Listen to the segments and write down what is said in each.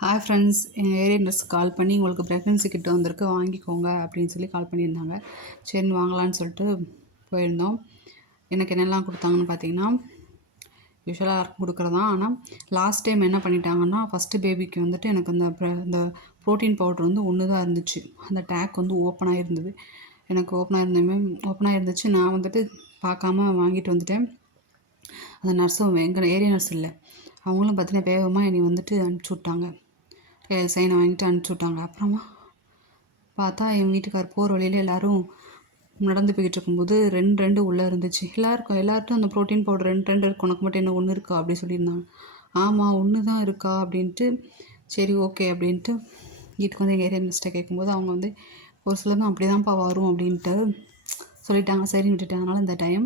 Hi friends எங்கள் area nurse call பண்ணி உங்களுக்கு ப்ரெக்னன்சி கிட்ட வந்திருக்கு வாங்கிக்கோங்க அப்படின்னு சொல்லி கால் பண்ணியிருந்தாங்க. சரின்னு வாங்கலான்னு சொல்லிட்டு போயிருந்தோம். எனக்கு என்னெல்லாம் கொடுத்தாங்கன்னு பார்த்தீங்கன்னா யூஸ்வலாக எல்லாருக்கும் கொடுக்குறதான் ஆனால் லாஸ்ட் டைம் என்ன பண்ணிட்டாங்கன்னா ஃபஸ்ட்டு பேபிக்கு வந்துட்டு எனக்கு அந்த ப்ர- இந்த ப்ரோட்டீன் பவுடர் வந்து ஒன்று தான் இருந்துச்சு. அந்த டேக் வந்து ஓப்பனாக இருந்தது எனக்கு ஓப்பனாக இருந்தமே ஓப்பனாக இருந்துச்சு நான் வந்துட்டு பார்க்காம வாங்கிட்டு வந்துட்டேன். அந்த நர்ஸும் எங்கள் ஏரியா நர்ஸ் இல்லை. அவங்களும் பார்த்தீங்கன்னா வேகமாக என்னை வந்துட்டு அனுப்பிச்சி விட்டாங்க. கையில் சைனை வாங்கிட்டு அனுப்பிச்சி விட்டாங்க. அப்புறமா பார்த்தா என் வீட்டுக்கார் போகிற வழியில் எல்லோரும் நடந்து போய்கிட்டு இருக்கும்போது ரெண்டு ரெண்டு உள்ளே இருந்துச்சு. எல்லாருக்கும் எல்லார்ட்டும் அந்த ப்ரோட்டீன் பவுடர் ரெண்டு ரெண்டு இருக்கும் உனக்கு மட்டும் என்ன ஒன்று இருக்கா? அப்படி சொல்லியிருந்தாங்க. ஆமாம் ஒன்று தான் இருக்கா? அப்படின்ட்டு சரி ஓகே அப்படின்ட்டு வீட்டுக்கு வந்து எங்கள் ஏரியா மிஸ்ட்டை கேட்கும்போது அவங்க வந்து ஒரு சிலதும் அப்படி தான்ப்பா வரும் அப்படின்ட்டு சொல்லிட்டாங்க. சரின்னு விட்டுட்டாங்க அதனால் இந்த டைம்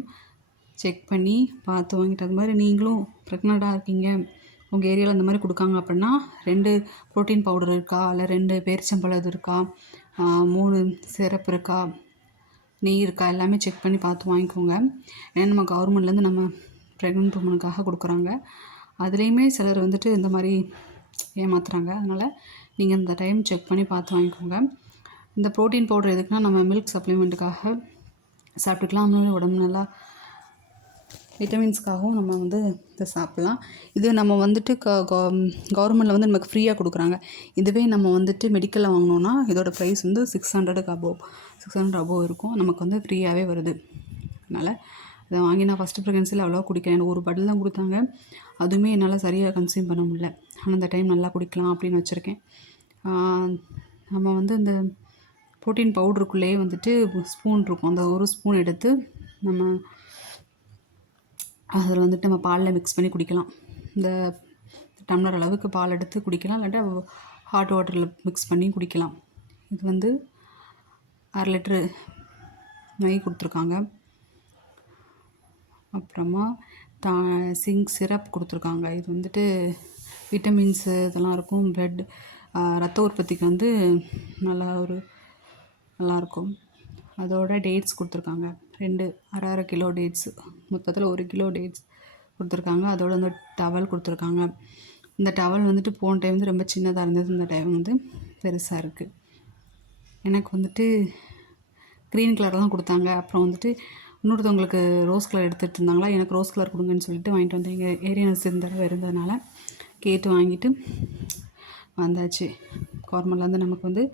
செக் பண்ணி பார்த்து வாங்கிட்டு அது மாதிரி நீங்களும் ப்ரெக்னெண்ட்டாக இருக்கீங்க. உங்கள் ஏரியாவில் இந்த மாதிரி கொடுக்காங்க அப்படின்னா ரெண்டு ப்ரோட்டீன் பவுடர் இருக்கா? இல்லை ரெண்டு பேரிச்சம்பழம் இது இருக்கா? மூணு சிரப் இருக்கா? நெய் இருக்கா? எல்லாமே செக் பண்ணி பார்த்து வாங்கிக்கோங்க. ஏன்னா நம்ம கவர்மெண்ட்லேருந்து நம்ம ப்ரெக்னென்ட் உமனுக்காக கொடுக்குறாங்க. அதுலேயுமே சிலர் வந்துட்டு இந்த மாதிரி ஏமாத்துறாங்க. அதனால் நீங்கள் இந்த டைம் செக் பண்ணி பார்த்து வாங்கிக்கோங்க. இந்த ப்ரோட்டீன் பவுடர் எதுக்குன்னா நம்ம மில்க் சப்ளிமெண்ட்டுக்காக சாப்பிட்டுக்கலாம். நம்மளோட உடம்பு நல்லா விட்டமின்ஸ்க்காகவும் நம்ம வந்து இதை சாப்பிட்லாம். இது நம்ம வந்துட்டு க கவர்மெண்டில் வந்து நமக்கு ஃப்ரீயாக கொடுக்குறாங்க. இதுவே நம்ம வந்துட்டு மெடிக்கலில் வாங்கினோன்னா இதோட ப்ரைஸ் வந்து சிக்ஸ் ஹண்ட்ரடுக்கு அபோவ் சிக்ஸ் ஹண்ட்ரட் அபோவ் இருக்கும். நமக்கு வந்து ஃப்ரீயாகவே வருது. அதனால் இதை வாங்கி நான் ஃபஸ்ட்டு ப்ரெக்னன்சியில் அவ்வளோவா குடிக்கிறேன் எனக்கு ஒரு பாட்டில் தான் கொடுத்தாங்க. அதுவுமே என்னால் சரியாக கன்சியூம் பண்ண முடியல. ஆனால் அந்த டைம் நல்லா குடிக்கலாம் அப்படின்னு வச்சுருக்கேன். நம்ம வந்து இந்த ப்ரோட்டீன் பவுடருக்குள்ளேயே வந்துட்டு ஸ்பூன் இருக்கும். அந்த ஒரு ஸ்பூன் எடுத்து நம்ம அதில் வந்துட்டு நம்ம பாலில் மிக்ஸ் பண்ணி குடிக்கலாம். இந்த டம்ளர் அளவுக்கு பால் எடுத்து குடிக்கலாம். இல்லாட்டா ஹாட் வாட்டரில் மிக்ஸ் பண்ணி குடிக்கலாம். இது வந்து அரை லிட்ரு நெய் கொடுத்துருக்காங்க. அப்புறமா தா சிங்க் சிரப் கொடுத்துருக்காங்க. இது வந்துட்டு விட்டமின்ஸு இதெல்லாம் இருக்கும். பிளட் ரத்த உற்பத்திக்கு வந்து நல்லா ஒரு நல்லாயிருக்கும் அதோட டேட்ஸ் கொடுத்துருக்காங்க. ரெண்டு அரை அரை கிலோ டேட்ஸு மொத்தத்தில் ஒரு கிலோ டேட்ஸ் கொடுத்துருக்காங்க. அதோட வந்து டவல் கொடுத்துருக்காங்க. இந்த டவல் வந்துட்டு போன டைம் வந்து ரொம்ப சின்னதாக இருந்தது. இந்த டைம் வந்து பெருசாக இருக்குது எனக்கு வந்துட்டு க்ரீன் கலர் தான் கொடுத்தாங்க. அப்புறம் வந்துட்டு இன்னொருத்தவங்களுக்கு ரோஸ் கலர் எடுத்துகிட்டு இருந்தாங்களா? எனக்கு ரோஸ் கலர் கொடுங்கன்னு சொல்லிட்டு வாங்கிட்டு வந்தேன். எங்கள் ஏரியா நர்ஸ் தடவை இருந்ததுனால கேட்டு வாங்கிட்டு வந்தாச்சு. கவர்மெண்ட்லேருந்து நமக்கு வந்து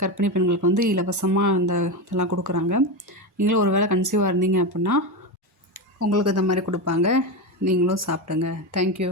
கர்ப்பிணி பெண்களுக்கு வந்து இலவசமாக அந்த இதெல்லாம் கொடுக்குறாங்க. நீங்களும் ஒரு வேளை கன்சீவாக இருந்தீங்க அப்படின்னா உங்களுக்கு இந்த மாதிரி கொடுப்பாங்க. நீங்களும் சாப்பிடுங்க. தேங்க்யூ